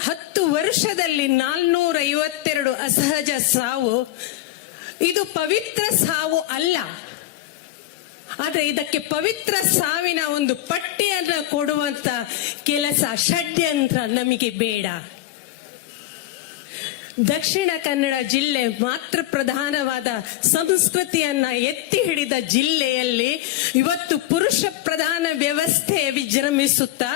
ಹತ್ತು ವರ್ಷದಲ್ಲಿ ನಾಲ್ನೂರ ಐವತ್ತೆರಡು ಅಸಹಜ ಸಾವು. ಇದು ಪವಿತ್ರ ಸಾವು ಅಲ್ಲ. ಆದರೆ ಇದಕ್ಕೆ ಪವಿತ್ರ ಸಾವಿನ ಒಂದು ಪಟ್ಟಿಯನ್ನು ಕೊಡುವಂತ ಕೆಲಸ ಷಡ್ಯಂತ್ರ ನಮಗೆ ಬೇಡ. ದಕ್ಷಿಣ ಕನ್ನಡ ಜಿಲ್ಲೆ ಮಾತ್ರ ಪ್ರಧಾನವಾದ ಸಂಸ್ಕೃತಿಯನ್ನ ಎತ್ತಿ ಹಿಡಿದ ಜಿಲ್ಲೆಯಲ್ಲಿ ಇವತ್ತು ಪುರುಷ ಪ್ರಧಾನ ವ್ಯವಸ್ಥೆ ವಿಜೃಂಭಿಸುತ್ತಾ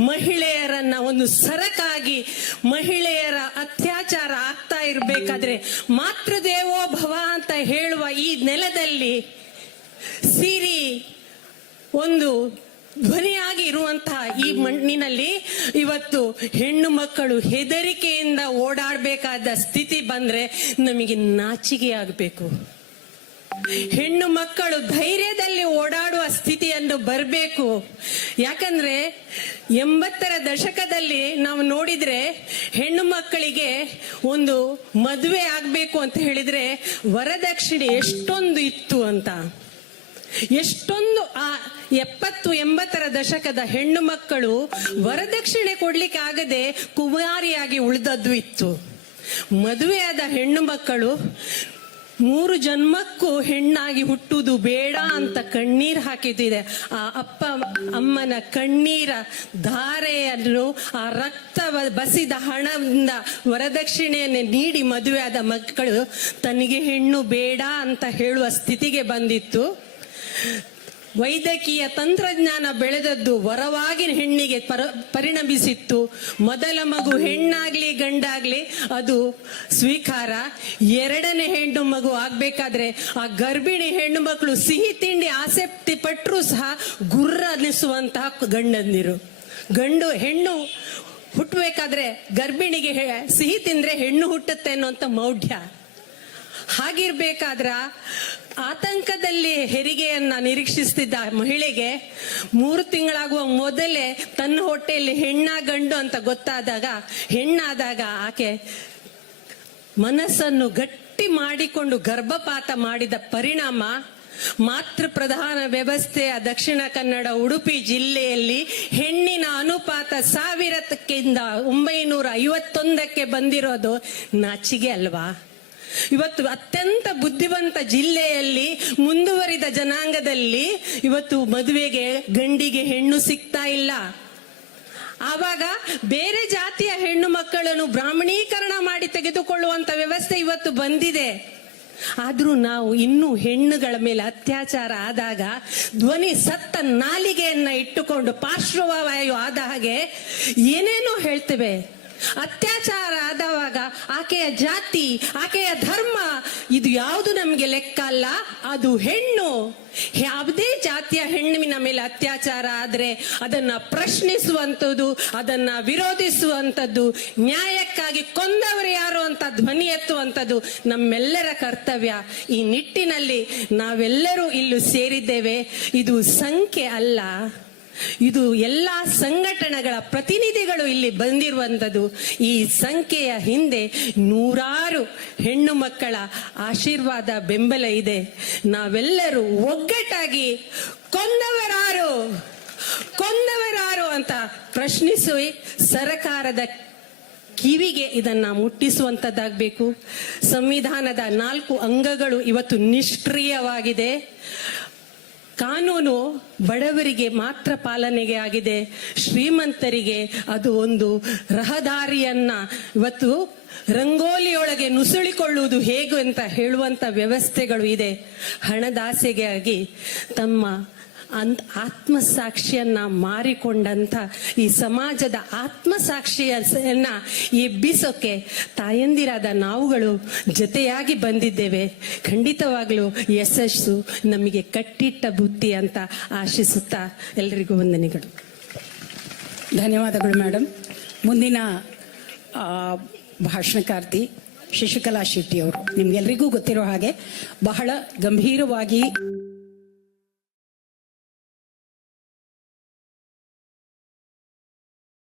ಮಹಿಳೆಯರನ್ನ ಒಂದು ಸರಕಾಗಿ ಮಹಿಳೆಯರ ಅತ್ಯಾಚಾರ ಆಗ್ತಾ ಇರಬೇಕಾದ್ರೆ ಮಾತೃದೇವೋ ಭವ ಅಂತ ಹೇಳುವ ಈ ನೆಲದಲ್ಲಿ ಸಿರಿ ಒಂದು ಧ್ವನಿಯಾಗಿ ಇರುವಂತಹ ಈ ಮಣ್ಣಿನಲ್ಲಿ ಇವತ್ತು ಹೆಣ್ಣು ಮಕ್ಕಳು ಹೆದರಿಕೆಯಿಂದ ಓಡಾಡಬೇಕಾದ ಸ್ಥಿತಿ ಬಂದ್ರೆ ನಮಗೆ ನಾಚಿಕೆ ಆಗಬೇಕು. ಹೆಣ್ಣು ಮಕ್ಕಳು ಧೈರ್ಯದಲ್ಲಿ ಓಡಾಡುವ ಸ್ಥಿತಿಯನ್ನು ಬರಬೇಕು. ಯಾಕಂದ್ರೆ ಎಂಬತ್ತರ ದಶಕದಲ್ಲಿ ನಾವು ನೋಡಿದ್ರೆ ಹೆಣ್ಣು ಮಕ್ಕಳಿಗೆ ಒಂದು ಮದುವೆ ಆಗಬೇಕು ಅಂತ ಹೇಳಿದ್ರೆ ವರದಕ್ಷಿಣೆ ಎಷ್ಟೊಂದು ಇತ್ತು ಅಂತ. ಎಷ್ಟೊಂದು ಆ ಎಪ್ಪತ್ತು, ಎಂಬತ್ತರ ದಶಕದ ಹೆಣ್ಣು ಮಕ್ಕಳು ವರದಕ್ಷಿಣೆ ಕೊಡ್ಲಿಕ್ಕೆ ಆಗದೆ ಕುಮಾರಿಯಾಗಿ ಉಳಿದದ್ದು ಇತ್ತು. ಮದುವೆಯಾದ ಹೆಣ್ಣು ಮಕ್ಕಳು ಮೂರು ಜನ್ಮಕ್ಕೂ ಹೆಣ್ಣಾಗಿ ಹುಟ್ಟುವುದು ಬೇಡ ಅಂತ ಕಣ್ಣೀರ್ ಹಾಕಿದ್ದಿದೆ. ಆ ಅಪ್ಪ, ಅಮ್ಮನ ಕಣ್ಣೀರ ಧಾರೆಯನ್ನು ಆ ರಕ್ತ ಬಸಿದ ಹಣದಿಂದ ವರದಕ್ಷಿಣೆಯನ್ನು ನೀಡಿ ಮದುವೆಯಾದ ಮಕ್ಕಳು, ತನಗೆ ಹೆಣ್ಣು ಬೇಡ ಅಂತ ಹೇಳುವ ಸ್ಥಿತಿಗೆ ಬಂದಿತ್ತು. ವೈದ್ಯಕೀಯ ತಂತ್ರಜ್ಞಾನ ಬೆಳೆದದ್ದು ವರವಾಗಿ ಹೆಣ್ಣಿಗೆ ಪರ, ಪರಿಣಮಿಸಿತ್ತು. ಮೊದಲ ಮಗು ಹೆಣ್ಣಾಗ್ಲಿ ಗಂಡಾಗ್ಲಿ ಅದು ಸ್ವೀಕಾರ. ಎರಡನೇ ಹೆಣ್ಣು ಮಗು ಆಗ್ಬೇಕಾದ್ರೆ ಆ ಗರ್ಭಿಣಿ ಹೆಣ್ಣು ಮಕ್ಕಳು ಸಿಹಿ ತಿಂಡಿ ಆಸಕ್ತಿ ಪಟ್ಟರೂ ಸಹ ಗುರ್ರ ಅನ್ನಿಸುವಂತಹ ಗಂಡಂದಿರು. ಗಂಡು, ಹೆಣ್ಣು ಹುಟ್ಟಬೇಕಾದ್ರೆ ಗರ್ಭಿಣಿಗೆ ಸಿಹಿ ತಿಂದ್ರೆ ಹೆಣ್ಣು ಹುಟ್ಟುತ್ತೆ ಅನ್ನುವಂಥ ಮೌಢ್ಯ. ಹಾಗಿರ್ಬೇಕಾದ್ರ ಆತಂಕದಲ್ಲಿ ಹೆರಿಗೆಯನ್ನ ನಿರೀಕ್ಷಿಸ್ತಿದ್ದ ಮಹಿಳೆಗೆ ಮೂರು ತಿಂಗಳಾಗುವ ಮೊದಲೇ ತನ್ನ ಹೊಟ್ಟೆಯಲ್ಲಿ ಹೆಣ್ಣ ಗಂಡು ಅಂತ ಗೊತ್ತಾದಾಗ, ಹೆಣ್ಣಾದಾಗ ಆಕೆ ಮನಸ್ಸನ್ನು ಗಟ್ಟಿ ಮಾಡಿಕೊಂಡು ಗರ್ಭಪಾತ ಮಾಡಿದ ಪರಿಣಾಮ ಮಾತೃ ಪ್ರಧಾನ ವ್ಯವಸ್ಥೆಯ ದಕ್ಷಿಣ ಕನ್ನಡ ಉಡುಪಿ ಜಿಲ್ಲೆಯಲ್ಲಿ ಹೆಣ್ಣಿನ ಅನುಪಾತ ಸಾವಿರಕ್ಕಿಂತ ಒಂಬೈನೂರ ಐವತ್ತೊಂದಕ್ಕೆ ಬಂದಿರೋದು ನಾಚಿಗೆ ಅಲ್ವಾ? ಇವತ್ತು ಅತ್ಯಂತ ಬುದ್ಧಿವಂತ ಜಿಲ್ಲೆಯಲ್ಲಿ ಮುಂದುವರಿದ ಜನಾಂಗದಲ್ಲಿ ಇವತ್ತು ಮದುವೆಗೆ ಗಂಡಿಗೆ ಹೆಣ್ಣು ಸಿಗ್ತಾ ಇಲ್ಲ. ಆವಾಗ ಬೇರೆ ಜಾತಿಯ ಹೆಣ್ಣು ಮಕ್ಕಳನ್ನು ಬ್ರಾಹ್ಮಣೀಕರಣ ಮಾಡಿ ತೆಗೆದುಕೊಳ್ಳುವಂತ ವ್ಯವಸ್ಥೆ ಇವತ್ತು ಬಂದಿದೆ. ಆದ್ರೂ ನಾವು ಇನ್ನೂ ಹೆಣ್ಣುಗಳ ಮೇಲೆ ಅತ್ಯಾಚಾರ ಆದಾಗ ಧ್ವನಿ ಸತ್ತ ನಾಲಿಗೆಯನ್ನ ಇಟ್ಟುಕೊಂಡು ಪಾರ್ಶ್ವವಾಯು ಆದ ಹಾಗೆ ಏನೇನೋ ಹೇಳ್ತೇವೆ. ಅತ್ಯಾಚಾರ ಆದವಾಗ ಆಕೆಯ ಜಾತಿ, ಆಕೆಯ ಧರ್ಮ ಇದು ಯಾವುದು ನಮಗೆ ಲೆಕ್ಕ ಅಲ್ಲ, ಅದು ಹೆಣ್ಣು. ಯಾವುದೇ ಜಾತಿಯ ಹೆಣ್ಣಿನ ಮೇಲೆ ಅತ್ಯಾಚಾರ ಆದ್ರೆ ಅದನ್ನ ಪ್ರಶ್ನಿಸುವಂಥದ್ದು, ಅದನ್ನ ವಿರೋಧಿಸುವಂಥದ್ದು, ನ್ಯಾಯಕ್ಕಾಗಿ ಕೊಂದವರು ಯಾರು ಅಂತ ಧ್ವನಿ ಎತ್ತುವಂಥದ್ದು ನಮ್ಮೆಲ್ಲರ ಕರ್ತವ್ಯ. ಈ ನಿಟ್ಟಿನಲ್ಲಿ ನಾವೆಲ್ಲರೂ ಇಲ್ಲೂ ಸೇರಿದ್ದೇವೆ. ಇದು ಸಂಖ್ಯೆ ಅಲ್ಲ. ಇದು ಎಲ್ಲಾ ಸಂಘಟನೆಗಳ ಪ್ರತಿನಿಧಿಗಳು ಇಲ್ಲಿ ಬಂದಿರುವಂಥದ್ದು. ಈ ಸಂಖ್ಯೆಯ ಹಿಂದೆ ನೂರಾರು ಹೆಣ್ಣು ಮಕ್ಕಳ ಆಶೀರ್ವಾದ ಬೆಂಬಲ ಇದೆ. ನಾವೆಲ್ಲರೂ ಒಗ್ಗಟ್ಟಾಗಿ ಕೊಂದವರಾರು ಕೊಂದವರಾರು ಅಂತ ಪ್ರಶ್ನಿಸಿ ಸರಕಾರದ ಕಿವಿಗೆ ಇದನ್ನ ಮುಟ್ಟಿಸುವಂತದ್ದಾಗಬೇಕು. ಸಂವಿಧಾನದ ನಾಲ್ಕು ಅಂಗಗಳು ಇವತ್ತು ನಿಷ್ಕ್ರಿಯವಾಗಿದೆ. ಕಾನೂನು ಬಡವರಿಗೆ ಮಾತ್ರ ಪಾಲನೆಗೆ ಆಗಿದೆ. ಶ್ರೀಮಂತರಿಗೆ ಅದು ಒಂದು ರಹದಾರಿಯನ್ನ ಇವತ್ತು ರಂಗೋಲಿಯೊಳಗೆ ನುಸುಳಿಕೊಳ್ಳುವುದು ಹೇಗೆ ಅಂತ ಹೇಳುವಂತ ವ್ಯವಸ್ಥೆಗಳು ಇದೆ. ಹಣದಾಸೆಗಾಗಿ ತಮ್ಮ ಅಂತ್ ಆತ್ಮಸಾಕ್ಷಿಯನ್ನ ಮಾರಿಕೊಂಡಂತ ಈ ಸಮಾಜದ ಆತ್ಮಸಾಕ್ಷಿಯನ್ನ ಎಬ್ಬಿಸೋಕೆ ತಾಯಂದಿರಾದ ನಾವುಗಳು ಜೊತೆಯಾಗಿ ಬಂದಿದ್ದೇವೆ. ಖಂಡಿತವಾಗ್ಲೂ ಯಶಸ್ಸು ನಮಗೆ ಕಟ್ಟಿಟ್ಟ ಬುತ್ತಿ ಅಂತ ಆಶಿಸುತ್ತಾ ಎಲ್ರಿಗೂ ವಂದನೆಗಳು. ಧನ್ಯವಾದಗಳು ಮೇಡಮ್ ಮುಂದಿನ ಭಾಷಣಕಾರ್ತಿ ಶಶಿಕಲಾ ಶೆಟ್ಟಿ ಅವರು. ನಿಮ್ಗೆಲ್ರಿಗೂ ಗೊತ್ತಿರೋ ಹಾಗೆ ಬಹಳ ಗಂಭೀರವಾಗಿ